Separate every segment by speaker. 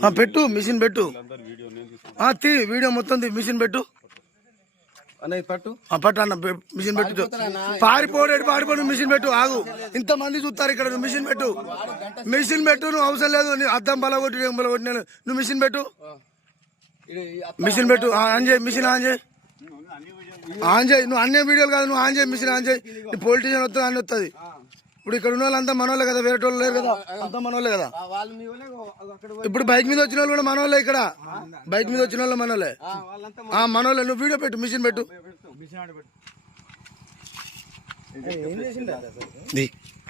Speaker 1: ఆ, పెట్టు మిషన్ పెట్టు. ఆ, తీ వీడియో మొత్తం మిషన్ పెట్టు. పట్టు. ఆ, పట్టు అన్న మిషన్ పెట్టు. పారిపోడు పారిపోడు మిషన్ పెట్టు ఆగు. ఇంత మంది చూస్తారు ఇక్కడ నువ్వు మిషన్ పెట్టు. మిషన్ పెట్టు నువ్వు అవసరం లేదు. నీ అద్దం బలగొట్టి ఏం బలగొట్టి నేను నువ్వు మిషన్ పెట్టు. మిషన్ పెట్టు. ఆన్ చేయి మిషన్ ఆన్ చేయి. ఆన్ చేయి నువ్వు అన్ని వీడియోలు కాదు నువ్వు ఆన్ చేయి మిషన్ ఆన్ చేయి. పొలిటీషియన్ వస్తుంది అన్ని వస్తుంది. ఇప్పుడు ఇక్కడ ఉన్న వాళ్ళంతా మనోళ్ళే కదా వేరే వాళ్ళు లేరు కదా. అంతా మనోళ్ళే కదా. ఇప్పుడు బైక్ మీద వచ్చిన వాళ్ళు కూడా మనోళ్ళే ఇక్కడ. బైక్ మీద వచ్చిన వాళ్ళు మనోళ్ళే. ఆ, వాళ్ళంతా ఆ మనోళ్ళే. నువ్వు వీడియో పెట్టు మిషన్ పెట్టు.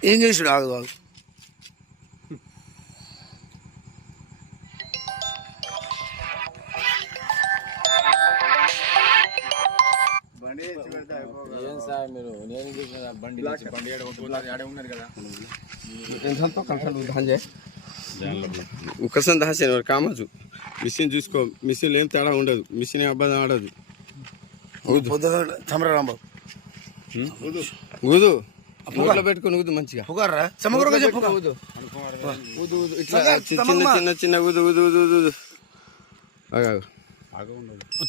Speaker 1: ఏం ఆగు ఆగు.
Speaker 2: ఏం సార్ మీరు? నేను చూసిన బండి ఆడ ఉన్నారు కదా. కన్సల్ట్ ఒకసారి దాసాను కామచ్చు మిషన్ చూసుకో. మిషన్ ఏం తేడా ఉండదు. మిషన్ అబ్బాయి ఆడదు. చమరాంబాబు ఊదు. పెట్టుకొని ఊదు మంచిగా.
Speaker 1: పుగారా సమగ్రంగా చెప్పు. ఊదు.
Speaker 2: ఊదు ఊదు. ఇట్లా చిన్న చిన్న చిన్న ఊదు ఊదు ఊదు ఊదు ఊదు.
Speaker 1: ఆగు, ఆగు.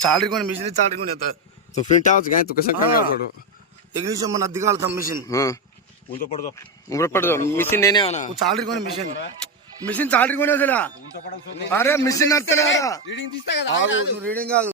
Speaker 1: చాలరి కొని మిషన్ చాలరి కొని ఎంత
Speaker 2: तो प्रिंट आउट गए तो कैसे करना फोटो
Speaker 1: ఎగ్నిషన్ మన అద్దెకాలుతాం మిషన్ हाँ
Speaker 2: उम्र पड़ जाओ मिशन लेने आना
Speaker 1: చాలరి కొని మిషన్ మిషన్ చాలరి కొని అసలు అరే మిషన్ నచ్చలే रीडिंग తీస్తా కదా ఆగు నువ్వు రీడింగ్ కాదు